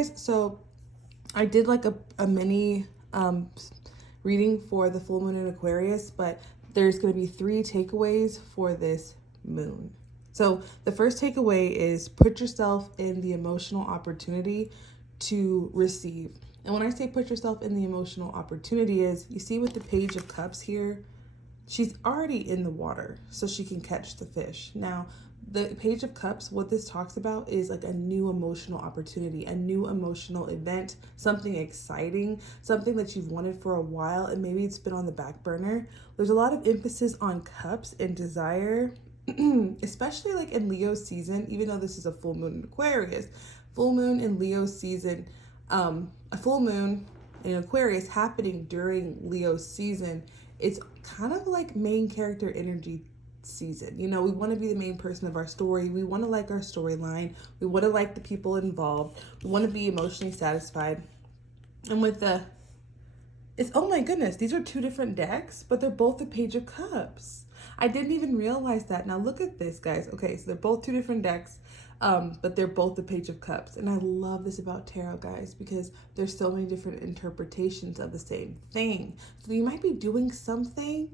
guys, so I did like a mini reading for the full moon in Aquarius, but there's going to be 3 takeaways for this moon. So the first takeaway is put yourself in the emotional opportunity to receive. And when I say put yourself in the emotional opportunity is, you see with the Page of Cups here, she's already in the water so she can catch the fish. Now, the Page of Cups, what this talks about is like a new emotional opportunity, a new emotional event, something exciting, something that you've wanted for a while and maybe it's been on the back burner. There's a lot of emphasis on cups and desire, especially like in Leo season, even though this is a full moon in Aquarius. Full moon in Leo season, a full moon in Aquarius happening during Leo season, it's kind of like main character energy season. You know, we want to be the main person of our story. We want to like our storyline. We want to like the people involved. We want to be emotionally satisfied. And with it's, oh my goodness, these are 2 different decks, but they're both the Page of Cups. I didn't even realize that. Now look at this, guys. Okay, so they're both 2 different decks, but they're both the Page of Cups. And I love this about tarot, guys, because there's so many different interpretations of the same thing. So you might be doing something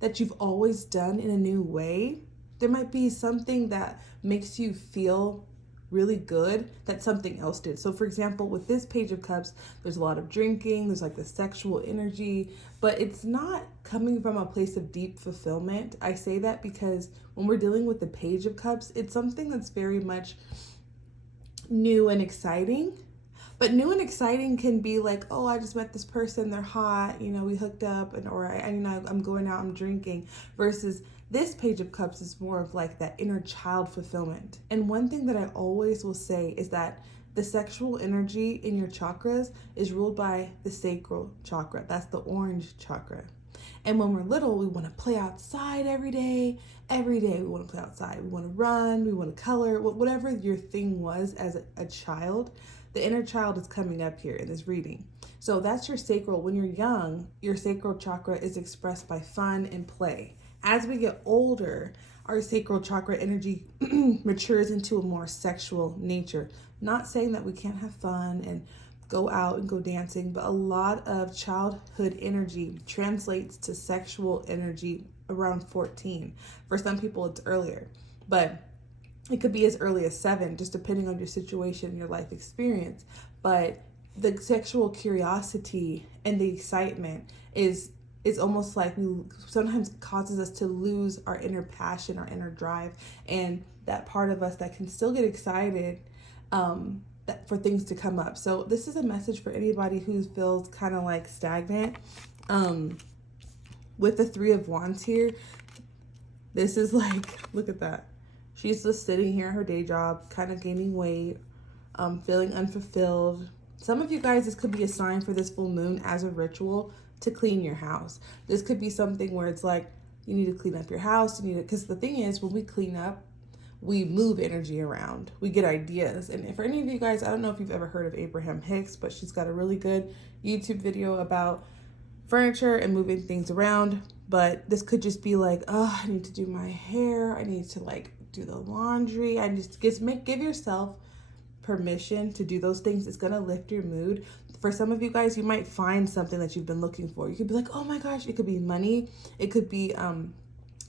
that you've always done in a new way. There might be something that makes you feel really good that something else did. So for example, with this Page of Cups, there's a lot of drinking, there's like the sexual energy, but it's not coming from a place of deep fulfillment. I say that because when we're dealing with the Page of Cups, it's something that's very much new and exciting. But new and exciting can be like, oh, I just met this person, they're hot, you know, we hooked up, and or I'm going out, I'm drinking, versus this Page of Cups is more of like that inner child fulfillment. And one thing that I always will say is that the sexual energy in your chakras is ruled by the sacral chakra. That's the orange chakra. And when we're little, we want to play outside every day. Every day we want to play outside. We want to run, we want to color, whatever your thing was as a child. The inner child is coming up here in this reading. So that's your sacral. When you're young, your sacral chakra is expressed by fun and play. As we get older, our sacral chakra energy matures into a more sexual nature. Not saying that we can't have fun and go out and go dancing, but a lot of childhood energy translates to sexual energy around 14. For some people, it's earlier, but it could be as early as 7, just depending on your situation and your life experience. But the sexual curiosity and the excitement is almost like sometimes causes us to lose our inner passion, our inner drive, and that part of us that can still get excited for things to come up. So this is a message for anybody who feels kind of like stagnant. With the 3 of Wands here, this is like, look at that. She's just sitting here at her day job, kind of gaining weight, feeling unfulfilled. Some of you guys, this could be a sign for this full moon as a ritual to clean your house. This could be something where it's like, you need to clean up your house. You need to, because the thing is, when we clean up, we move energy around. We get ideas. And for any of you guys, I don't know if you've ever heard of Abraham Hicks, but she's got a really good YouTube video about furniture and moving things around. But this could just be like, oh, I need to do my hair. I need to like do the laundry. I just give yourself permission to do those things. It's gonna lift your mood. For some of you guys, you might find something that you've been looking for. You could be like, oh my gosh, it could be money. It could be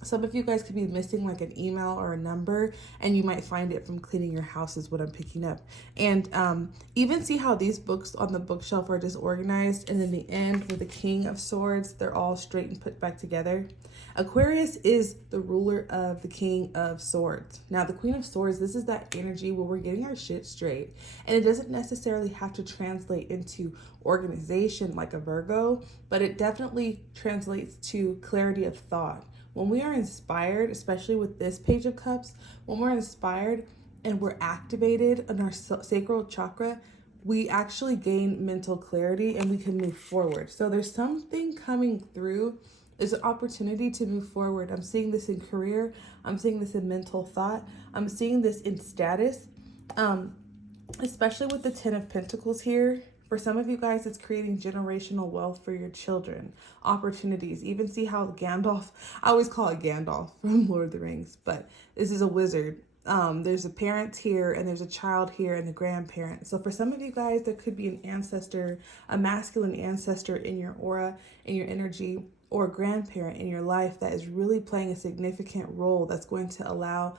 some of you guys could be missing like an email or a number, and you might find it from cleaning your house is what I'm picking up. And even see how these books on the bookshelf are disorganized, and in the end with the King of Swords, they're all straight and put back together. Aquarius is the ruler of the King of Swords. Now the Queen of Swords, this is that energy where we're getting our shit straight, and it doesn't necessarily have to translate into organization like a Virgo, but it definitely translates to clarity of thought. When we are inspired, especially with this Page of Cups, when we're inspired and we're activated in our sacral chakra, we actually gain mental clarity and we can move forward. So there's something coming through. There's an opportunity to move forward. I'm seeing this in career. I'm seeing this in mental thought. I'm seeing this in status, especially with the 10 of Pentacles here. For some of you guys, it's creating generational wealth for your children, opportunities. Even see how Gandalf, I always call it Gandalf from Lord of the Rings, but this is a wizard. There's a parent here, and there's a child here, and a grandparent. So for some of you guys, there could be an ancestor, a masculine ancestor in your aura, in your energy, or a grandparent in your life that is really playing a significant role that's going to allow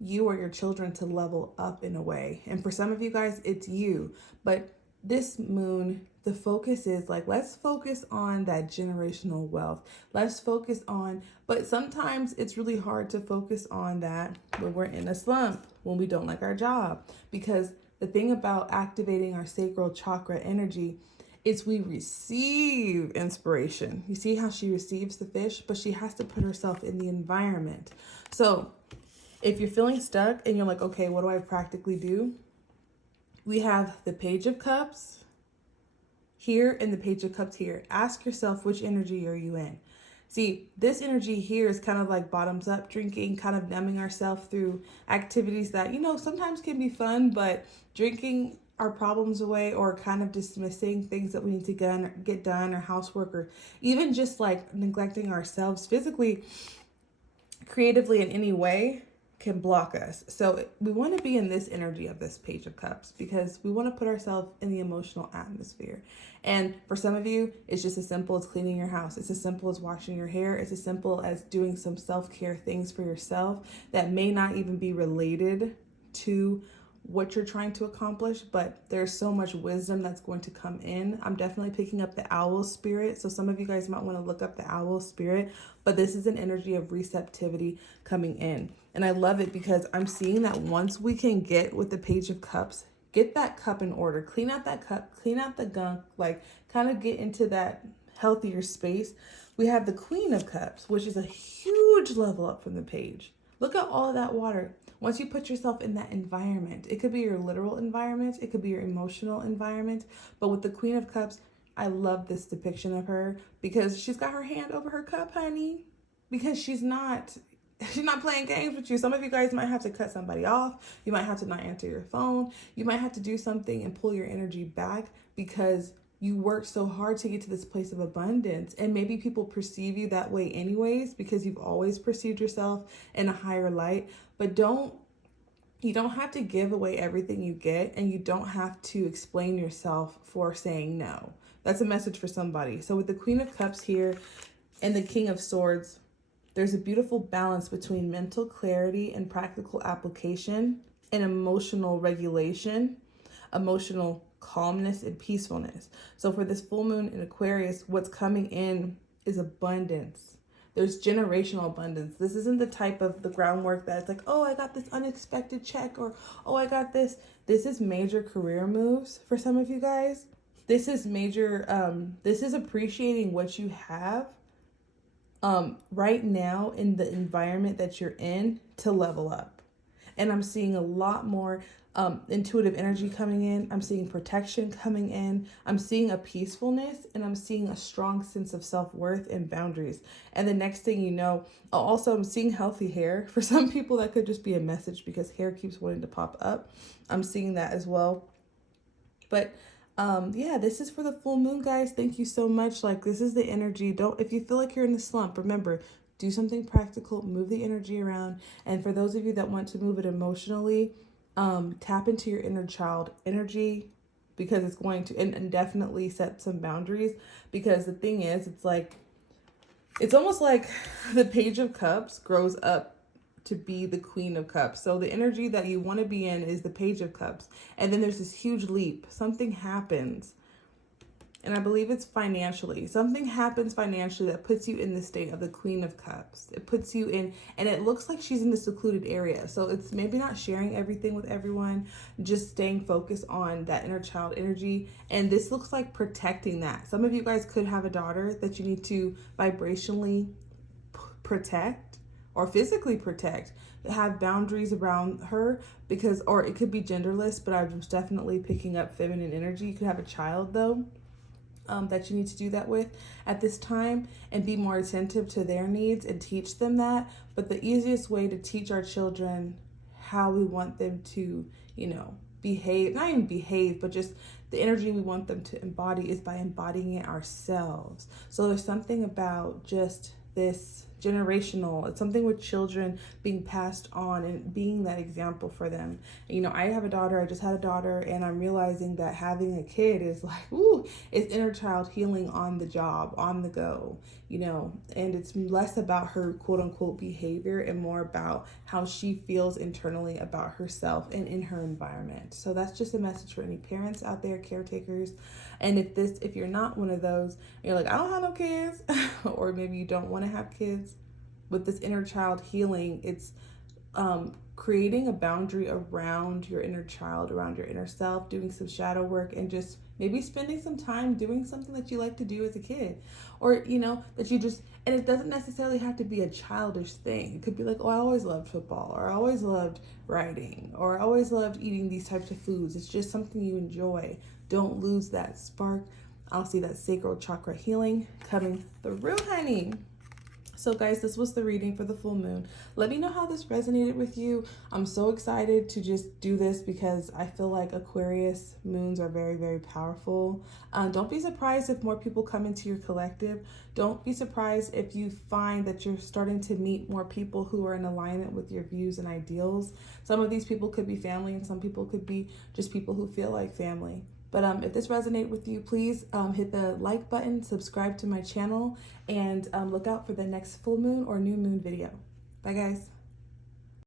you or your children to level up in a way. And for some of you guys, it's you. But this moon, the focus is like, let's focus on that generational wealth. Let's focus on, but sometimes it's really hard to focus on that when we're in a slump, when we don't like our job. Because the thing about activating our sacral chakra energy is we receive inspiration. You see how she receives the fish, but she has to put herself in the environment. So if you're feeling stuck and you're like, okay, what do I practically do? We have the Page of Cups here and the Page of Cups here. Ask yourself, which energy are you in? See, this energy here is kind of like bottoms up drinking, kind of numbing ourselves through activities that, you know, sometimes can be fun, but drinking our problems away, or kind of dismissing things that we need to get done, or housework, or even just like neglecting ourselves physically, creatively in any way, can block us. So we want to be in this energy of this Page of Cups because we want to put ourselves in the emotional atmosphere. And for some of you, it's just as simple as cleaning your house. It's as simple as washing your hair. It's as simple as doing some self-care things for yourself that may not even be related to what you're trying to accomplish, but there's so much wisdom that's going to come in. I'm definitely picking up the owl spirit. So some of you guys might want to look up the owl spirit, but this is an energy of receptivity coming in. And I love it because I'm seeing that once we can get with the Page of Cups, get that cup in order, clean out that cup, clean out the gunk, like kind of get into that healthier space. We have the Queen of Cups, which is a huge level up from the page. Look at all of that water. Once you put yourself in that environment, it could be your literal environment, it could be your emotional environment. But with the Queen of Cups, I love this depiction of her because she's got her hand over her cup, honey. Because she's not playing games with you. Some of you guys might have to cut somebody off. You might have to not answer your phone. You might have to do something and pull your energy back because you worked so hard to get to this place of abundance. And maybe people perceive you that way anyways because you've always perceived yourself in a higher light. But you don't have to give away everything you get, and you don't have to explain yourself for saying no. That's a message for somebody. So with the Queen of Cups here and the King of Swords, there's a beautiful balance between mental clarity and practical application and emotional regulation, emotional calmness and peacefulness. So for this full moon in Aquarius, what's coming in is abundance. There's generational abundance. This isn't the type of the groundwork that's like, oh, I got this unexpected check, or, oh, I got this. This is major career moves for some of you guys. This is major, this is appreciating what you have right now in the environment that you're in to level up. And I'm seeing a lot more intuitive energy coming in. I'm seeing protection coming in. I'm seeing a peacefulness, and I'm seeing a strong sense of self-worth and boundaries. And the next thing you know, also I'm seeing healthy hair. For some people, that could just be a message because hair keeps wanting to pop up. I'm seeing that as well. But yeah, this is for the full moon, guys. Thank you so much. Like, this is the energy. If you feel like you're in the slump, remember, do something practical, move the energy around. And for those of you that want to move it emotionally, tap into your inner child energy, because it's going to, and definitely set some boundaries. Because the thing is, it's almost like the Page of Cups grows up to be the Queen of Cups. So the energy that you want to be in is the Page of Cups. And then there's this huge leap. Something happens. And I believe it's financially. Something happens financially that puts you in the state of the Queen of Cups. It puts you in, and it looks like she's in the secluded area. So it's maybe not sharing everything with everyone, just staying focused on that inner child energy. And this looks like protecting that. Some of you guys could have a daughter that you need to vibrationally protect or physically protect. Have boundaries around her, because, or it could be genderless, but I was definitely picking up feminine energy. You could have a child though, that you need to do that with at this time, and be more attentive to their needs and teach them that. But the easiest way to teach our children how we want them to, behave, not even behave, but just the energy we want them to embody, is by embodying it ourselves. So there's something about just this generational. It's something with children being passed on and being that example for them. You know, I have a daughter, I just had a daughter, and I'm realizing that having a kid is like, ooh, it's inner child healing on the job, on the go, you know, and it's less about her quote unquote behavior and more about how she feels internally about herself and in her environment. So that's just a message for any parents out there, caretakers. And if you're not one of those, you're like, I don't have no kids, or maybe you don't want to have kids, with this inner child healing, it's creating a boundary around your inner child, around your inner self, doing some shadow work, and just maybe spending some time doing something that you like to do as a kid, or you know, that you just, and it doesn't necessarily have to be a childish thing. It could be like, oh, I always loved football, or I always loved writing, or I always loved eating these types of foods. It's just something you enjoy. Don't lose that spark. I'll see that sacral chakra healing coming through, honey. So guys, this was the reading for the full moon. Let me know how this resonated with you. I'm so excited to just do this because I feel like Aquarius moons are very, very powerful. Don't be surprised if more people come into your collective. Don't be surprised if you find that you're starting to meet more people who are in alignment with your views and ideals. Some of these people could be family, and some people could be just people who feel like family. But if this resonated with you, please hit the like button, subscribe to my channel, and look out for the next full moon or new moon video. Bye, guys.